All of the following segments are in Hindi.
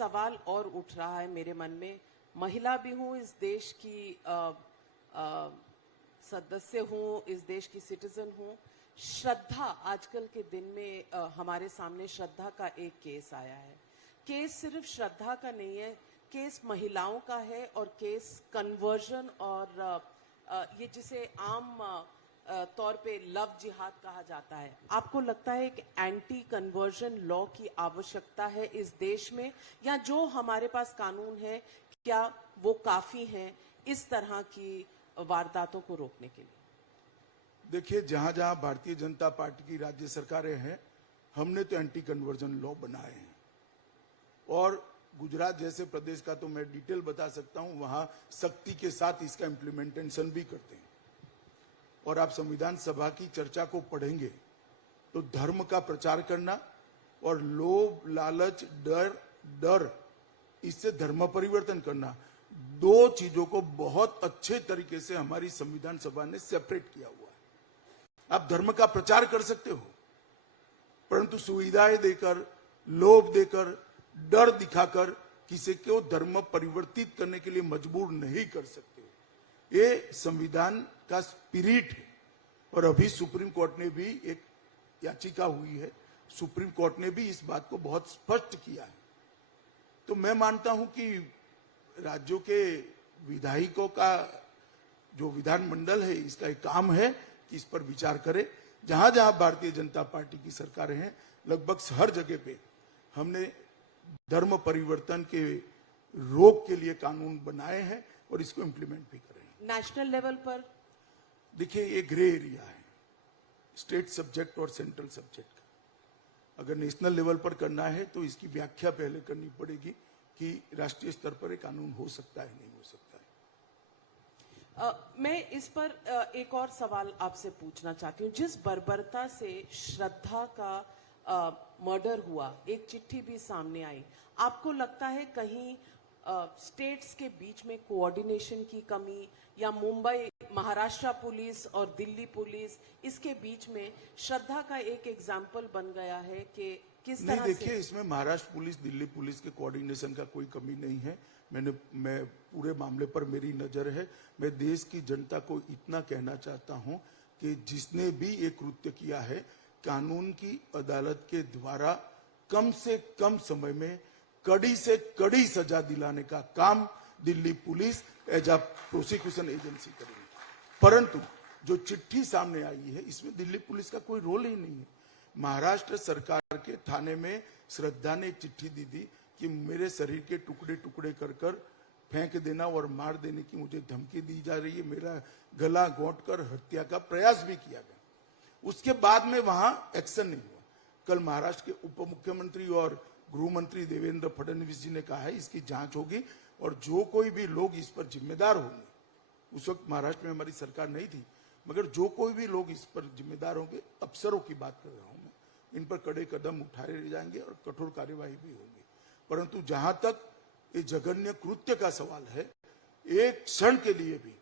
सवाल और उठ रहा है मेरे मन में। महिला भी हूं, इस देश की सदस्य हूं, इस देश की सिटीजन हूं। श्रद्धा, आजकल के दिन में हमारे सामने श्रद्धा का एक केस आया है। केस सिर्फ श्रद्धा का नहीं है, केस महिलाओं का है और केस कन्वर्जन और ये जिसे आम तौर पे लव जिहाद कहा जाता है। आपको लगता है कि एंटी कन्वर्जन लॉ की आवश्यकता है इस देश में, या जो हमारे पास कानून है क्या वो काफी हैं इस तरह की वारदातों को रोकने के लिए? देखिए, जहां जहां भारतीय जनता पार्टी की राज्य सरकारें हैं, हमने तो एंटी कन्वर्जन लॉ बनाए हैं। और गुजरात जैसे प्रदेश का तो मैं डिटेल बता सकता हूं, वहां सख्ती के साथ इसका इम्प्लीमेंटेशन भी करते हैं। और आप संविधान सभा की चर्चा को पढ़ेंगे तो धर्म का प्रचार करना और लोभ, लालच, डर इससे धर्म परिवर्तन करना, दो चीजों को बहुत अच्छे तरीके से हमारी संविधान सभा ने सेपरेट किया हुआ है। आप धर्म का प्रचार कर सकते हो, परंतु सुविधाएं देकर, लोभ देकर, डर दिखाकर किसी को धर्म परिवर्तित करने के लिए मजबूर नहीं कर सकते। ये संविधान का स्पिरिट है। और अभी सुप्रीम कोर्ट ने भी एक याचिका हुई है, सुप्रीम कोर्ट ने भी इस बात को बहुत स्पष्ट किया है। तो मैं मानता हूं कि राज्यों के विधायकों का जो विधानमंडल है, इसका एक काम है कि इस पर विचार करे। जहां जहां भारतीय जनता पार्टी की सरकारें हैं, लगभग हर जगह पे हमने धर्म परिवर्तन के रोक के लिए कानून बनाए हैं और इसको इम्प्लीमेंट भी करें। नेशनल लेवल पर देखिए, ये ग्रे एरिया है स्टेट सब्जेक्ट और सेंट्रल सब्जेक्ट का। अगर नेशनल लेवल पर करना है तो इसकी व्याख्या पहले करनी पड़ेगी कि राष्ट्रीय स्तर पर एक कानून हो सकता है, नहीं हो सकता है। मैं इस पर एक और सवाल आपसे पूछना चाहती हूँ। जिस बर्बरता से श्रद्धा का मर्डर हुआ, एक चिट्ठी भी सामने आई, आपको लगता है कहीं स्टेट्स के बीच में कोऑर्डिनेशन की कमी, या मुंबई, महाराष्ट्र पुलिस और दिल्ली पुलिस, इसके बीच में श्रद्धा का एक एग्जाम्पल बन गया है कि किस तरह नहीं, देखिए, इसमें महाराष्ट्र पुलिस, दिल्ली पुलिस के कोऑर्डिनेशन का कोई कमी नहीं है। मैं पूरे मामले पर मेरी नजर है। मैं देश की जनता को इतना कहना चाहता हूं कि जिसने भी ये कृत्य किया है, कानून की अदालत के द्वारा कम से कम समय में कड़ी से कड़ी सजा दिलाने का काम Delhi police as a prosecution agency करेगी। परंतु जो चिट्ठी सामने आई है, इसमें दिल्ली पुलिस का कोई रोल ही नहीं है। महाराष्ट्र सरकार के थाने में श्रद्धा ने एक चिट्ठी दी थी कि मेरे शरीर के टुकड़े टुकड़े कर कर फेंक देना और मार देने की मुझे धमकी दी जा रही है। मेरा गला घोंट कर हत्या का प्रयास भी किया गया। उसके बाद में वहां एक्शन नहीं हुआ। कल महाराष्ट्र के उप मुख्यमंत्री और गृह मंत्री देवेंद्र फडणवीस जी ने कहा है इसकी जांच होगी और जो कोई भी लोग इस पर जिम्मेदार होंगे, उस वक्त महाराष्ट्र में हमारी सरकार नहीं थी, मगर जो कोई भी लोग इस पर जिम्मेदार होंगे, अफसरों की बात कर रहा हूं मैं, इन पर कड़े कदम उठाए जाएंगे और कठोर कार्यवाही भी होगी। परंतु जहां तक ये जघन्य कृत्य का सवाल है, एक क्षण के लिए भी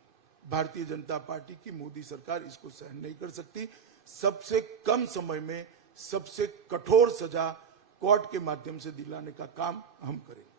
भारतीय जनता पार्टी की मोदी सरकार इसको सहन नहीं कर सकती। सबसे कम समय में सबसे कठोर सजा कोर्ट के माध्यम से दिलाने का काम हम करेंगे।